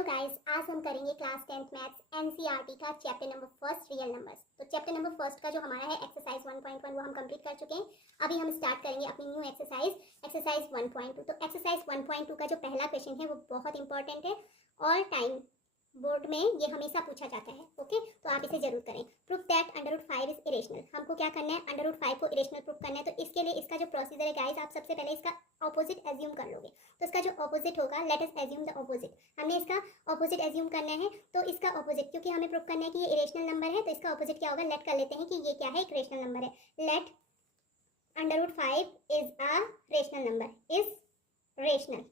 Hello guys, आज हम करेंगे क्लास 10th मैथ्स एनसीईआरटी का chapter number first real numbers. तो चैप्टर नंबर फर्स्ट का जो हमारा है एक्सरसाइज 1.1 वो हम कंप्लीट कर चुके हैं। अभी हम स्टार्ट करेंगे अपनी न्यू एक्सरसाइज 1.2। तो एक्सरसाइज 1.2 का जो पहला क्वेश्चन है वो बहुत इंपॉर्टेंट है। ऑल टाइम बोर्ड में ये हमेशा पूछा जाता है। ओके, तो आप इसे जरूर करें। Proof that √5 is irrational. हमको क्या करना है, √5 को इरेशनल प्रूफ करना है। तो इसके लिए इसका जो प्रोसीजर है गाइस, आप सबसे पहले इसका ऑपोजिट एज्यूम कर लोगे। तो इसका जो ऑपोजिट होगा, let us assume the opposite. हमने इसका ऑपोजिट एज्यूम करना है। तो इसका ऑपोजिट, क्योंकि हमें प्रूफ करना है कि ये इरेशनल नंबर है, तो इसका ऑपोजिट क्या होगा, लेट कर लेते हैं कि ये क्या है, एक रेशनल नंबर है। Let √5 is a rational number, is rational.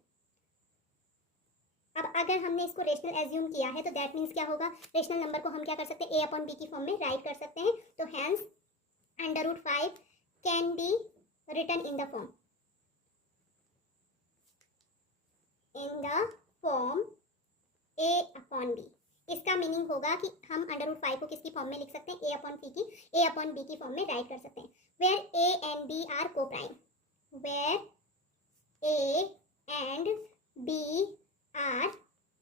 अब अगर हमने इसको रेशनल एज्यूम किया है तो दैट मीन्स क्या होगा, रेशनल नंबर को हम क्या कर सकते हैं, a/b की फॉर्म में राइट कर सकते हैं। तो hence √5 can be written in the form a/b। इसका मीनिंग होगा कि हम √5 को किसकी फॉर्म में लिख सकते हैं, a/b की फॉर्म में राइट कर सकते हैं। Where a and b are co prime, where a and b are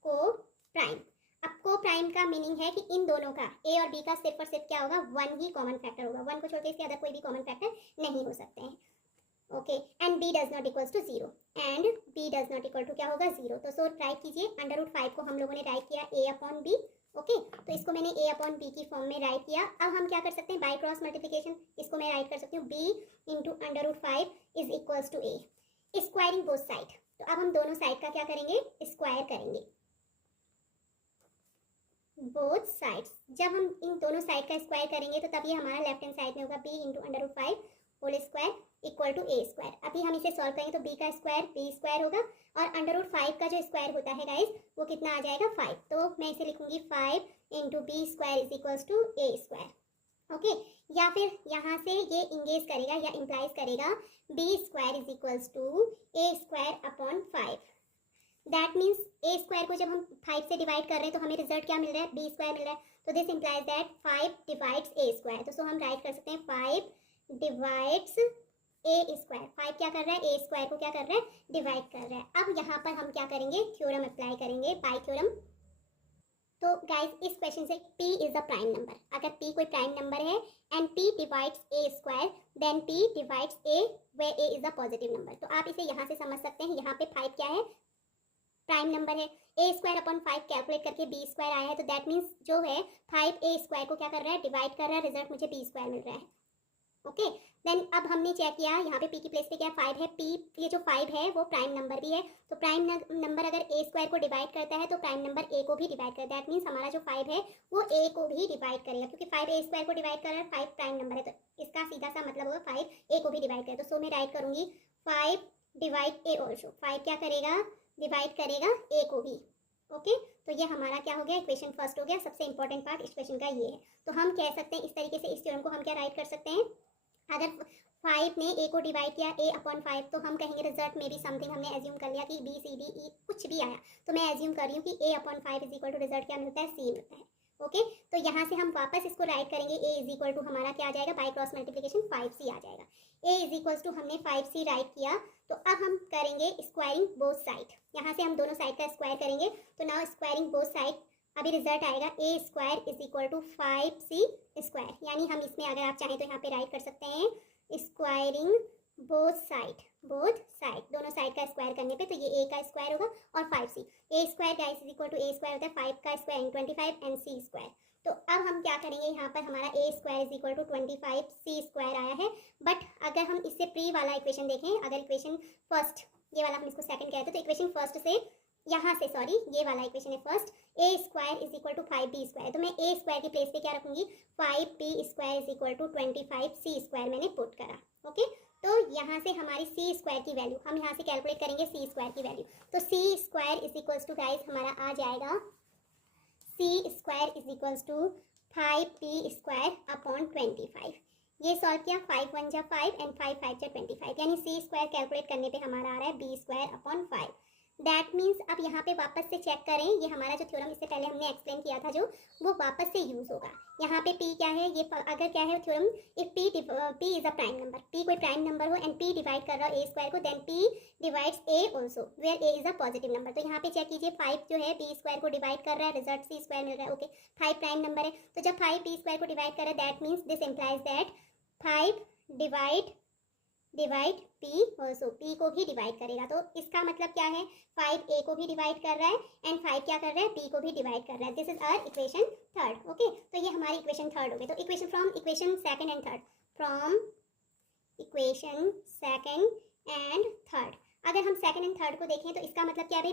co prime. अब को प्राइम का मीनिंग है कि इन दोनों का, ए और बी का सिर्फ और सिर्फ क्या होगा, 1 ही कॉमन फैक्टर होगा। 1 को छोड़ के इसके अदर कोई भी कॉमन फैक्टर नहीं हो सकते हैं। Okay, and b does not equals to 0, and b does not equal to क्या होगा, 0। तो सो राइट कीजिए, √5 को हम लोगों ने राइट किया a/b। ओके, तो इसको मैंने a/b की फॉर्म में राइट किया। अब हम क्या कर सकते हैं, बाय क्रॉस मल्टीप्लिकेशन इसको मैं राइट कर सकती हूँ, b into √5 is equals to a, squaring both side. तो अब हम दोनों साइड का क्या करेंगे, स्क्वायर करेंगे, बोथ साइड्स। जब हम इन दोनों साइड का स्क्वायर करेंगे तो तब ये हमारा लेफ्ट हैंड साइड में होगा, b into √5 whole square equal to a square. अभी हम इसे सॉल्व करेंगे तो b का स्क्वायर b स्क्वायर होगा, और √5 का जो स्क्वायर होता है गाइस वो कितना आ जाएगा, 5। तो मैं इसे लिखूंगी 5 into b square is equals to a square. Okay, या फिर यहाँ से ये इंगेज करेगा या इंप्लाइज करेगा b square is equals to a square upon 5। That means a square को जब हम 5 से डिवाइड कर रहे हैं तो हमें रिजल्ट क्या मिल रहा है, b स्क्वायर मिल रहा है। तो this implies that 5 divides a square. तो सो हम राइट कर सकते हैं 5 डिवाइड्स a स्क्वायर। 5 क्या कर रहा है, a स्क्वायर को क्या कर रहा है, डिवाइड कर रहा है। अब यहाँ पर हम क्या करेंगे, थ्योरम अप्लाई करेंगे, बाय थ्योरम। तो गाइस इस क्वेश्चन से p is a prime number. अगर p कोई प्राइम नंबर है and p divides a square, then p divides a where a is a positive number. तो आप इसे यहाँ से समझ सकते हैं, यहाँ पे 5 क्या है, प्राइम नंबर है। a स्क्वायर अपॉन 5 कैलकुलेट करके b स्क्वायर आया है। तो दैट मीन्स जो है 5 a स्क्वायर को क्या कर रहा है, डिवाइड कर रहा है, रिजल्ट मुझे b स्क्वायर मिल रहा है। ओके, देन अब हमने चेक किया, यहाँ पे p की प्लेस पे क्या 5 है, p ये जो 5 है वो प्राइम नंबर भी है। तो प्राइम नंबर अगर a स्क्वायर को डिवाइड करता है तो प्राइम नंबर a को भी डिवाइड करता है। दैट मीन्स हमारा जो 5 है वो a को भी डिवाइड करेगा, क्योंकि 5 a स्क्वायर को डिवाइड कर रहा है, 5 प्राइम नंबर है, तो इसका सीधा सा मतलब होगा 5 a को भी डिवाइड करेगा। तो सो मैं राइट करूंगी 5 डिवाइड a ऑल्सो। 5 क्या करेगा, डिवाइड करेगा a को भी। ओके, तो ये हमारा क्या हो गया, इक्वेशन फर्स्ट हो गया। सबसे इंपॉर्टेंट पार्ट इस क्वेश्चन का ये है। तो हम कह सकते हैं इस तरीके से, इस थ्योरम को हम क्या राइट कर सकते हैं, अगर 5 ने a को डिवाइड किया a/5, तो हम कहेंगे रिजल्ट में भी समथिंग हमने एज्यूम कर लिया कि b c d e कुछ भी आया, तो मैं एज्यूम कर रही हूँ कि a/5 is equal to result क्या मिलता है, c मिलता है। ओके, तो यहाँ से हम वापस इसको राइट करेंगे, a इज इक्वल टू हमारा क्या आ जाएगा, बाय क्रॉस मल्टीप्लिकेशन 5c आ जाएगा। a इज इक्वल टू हमने 5c राइट किया। तो अब हम करेंगे स्क्वायरिंग बोथ साइड। यहाँ से हम दोनों साइड का स्क्वायर करेंगे। तो नाउ स्क्वायरिंग बोथ साइड, अभी रिजल्ट आएगा a square is equal to 5c square. यानी हम इसमें अगर आप चाहें तो यहाँ पे राइट कर सकते हैं स्क्वायरिंग बोथ साइड, दोनों साइड का स्क्वायर करने पे तो ये a का स्क्वायर होगा और 5c। a square guys is equal to a square होता है 5 का स्क्वायर 25 एंड c स्क्वायर। तो अब हम क्या करेंगे, यहाँ पर हमारा a square is equal to 25 c square आया है। बट अगर हम इससे प्री वाला इक्वेशन देखें, अगर इक्वेशन फर्स्ट, ये वाला हम इसको सेकंड कहते हैं, तो इक्वेशन फर्स्ट से यहाँ से, सॉरी ये वाला इक्वेशन है first, a square is equal to 5b square. तो मैं a स्क्वायर की प्लेस पे क्या रखूंगी, 5b square is equal to 25c square मैंने पुट करा। ओके, तो यहाँ से हमारी c स्क्वायर की वैल्यू हम यहाँ से कैलकुलेट करेंगे, c स्क्वायर की वैल्यू। तो c square is equals to guys हमारा आ जाएगा, c square is equals to 5b square upon 25। ये सॉल्व किया, 5 1 जा 5 एंड 5 5 जा 25, यानी c स्क्वायर कैलकुलेट करने पे हमारा आ रहा है b square upon 5। That means अब यहाँ पे वापस से चेक करें, ये हमारा जो थ्योरम इससे पहले हमने एक्सप्लेन किया था जो, वो वापस से यूज होगा। यहाँ पे p क्या है, ये अगर क्या है theorem, if p is a prime number, p कोई प्राइम नंबर हो एंड p डिवाइड कर रहा हो a स्क्वायर को, then p divides a also where a is a positive number. तो यहाँ पे चेक कीजिए 5 जो है b स्क्वायर को डिवाइड कर रहा है, रिजल्ट c स्क्वायर मिल रहा है। ओके 5 प्राइम नंबर है, तो जब 5 p स्क्वायर को डिवाइड कर रहा है, that means this implies that 5 divide p also, p को भी डिवाइड करेगा। तो इसका मतलब क्या है, 5 a को भी डिवाइड कर रहा है एंड 5 क्या कर रहा है, p को भी डिवाइड कर रहा है। This is our equation third. Okay तो ये हमारी इक्वेशन थर्ड हो गई। तो equation from equation second and third, from equation second and third, अगर हम सेकंड एंड थर्ड को देखें तो इसका मतलब क्या है,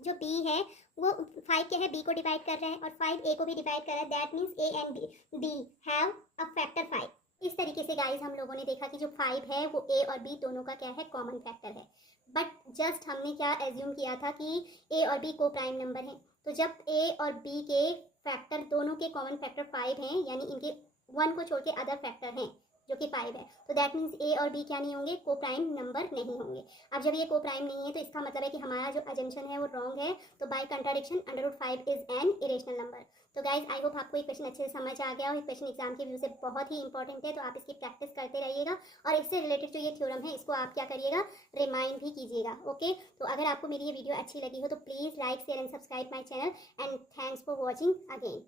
जो b है वो 5 क्या है, b को डिवाइड कर रहा है और 5 a को भी डिवाइड कर रहा है। That means a and b have a factor 5। इस तरीके से गाइस हम लोगों ने देखा कि जो 5 है वो a और b दोनों का क्या है, कॉमन फैक्टर है। बट जस्ट हमने क्या एज्यूम किया था कि a और b को प्राइम नंबर है, तो जब a और b के फैक्टर दोनों के कॉमन फैक्टर 5 हैं, यानी इनके 1 को छोड़ के अदर फैक्टर हैं जो कि 5 है, तो दैट मीन्स a और b क्या नहीं होंगे, को प्राइम नंबर नहीं होंगे। अब जब ये को प्राइम नहीं है तो इसका मतलब है कि हमारा जो अजम्पशन है वो रॉन्ग है। तो by contradiction √5 is an irrational number. तो गाइज आई होप आपको ये क्वेश्चन अच्छे से समझ आ गया और ये क्वेश्चन एग्जाम के व्यू से बहुत ही इंपॉर्टेंट है, तो आप इसकी प्रैक्टिस करते रहिएगा और इससे रिलेटेड जो ये थ्योरम है इसको आप क्या करिएगा, रिमाइंड भी कीजिएगा। ओके तो अगर आपको मेरी ये वीडियो अच्छी लगी हो तो please like share and subscribe my channel and thanks for watching again.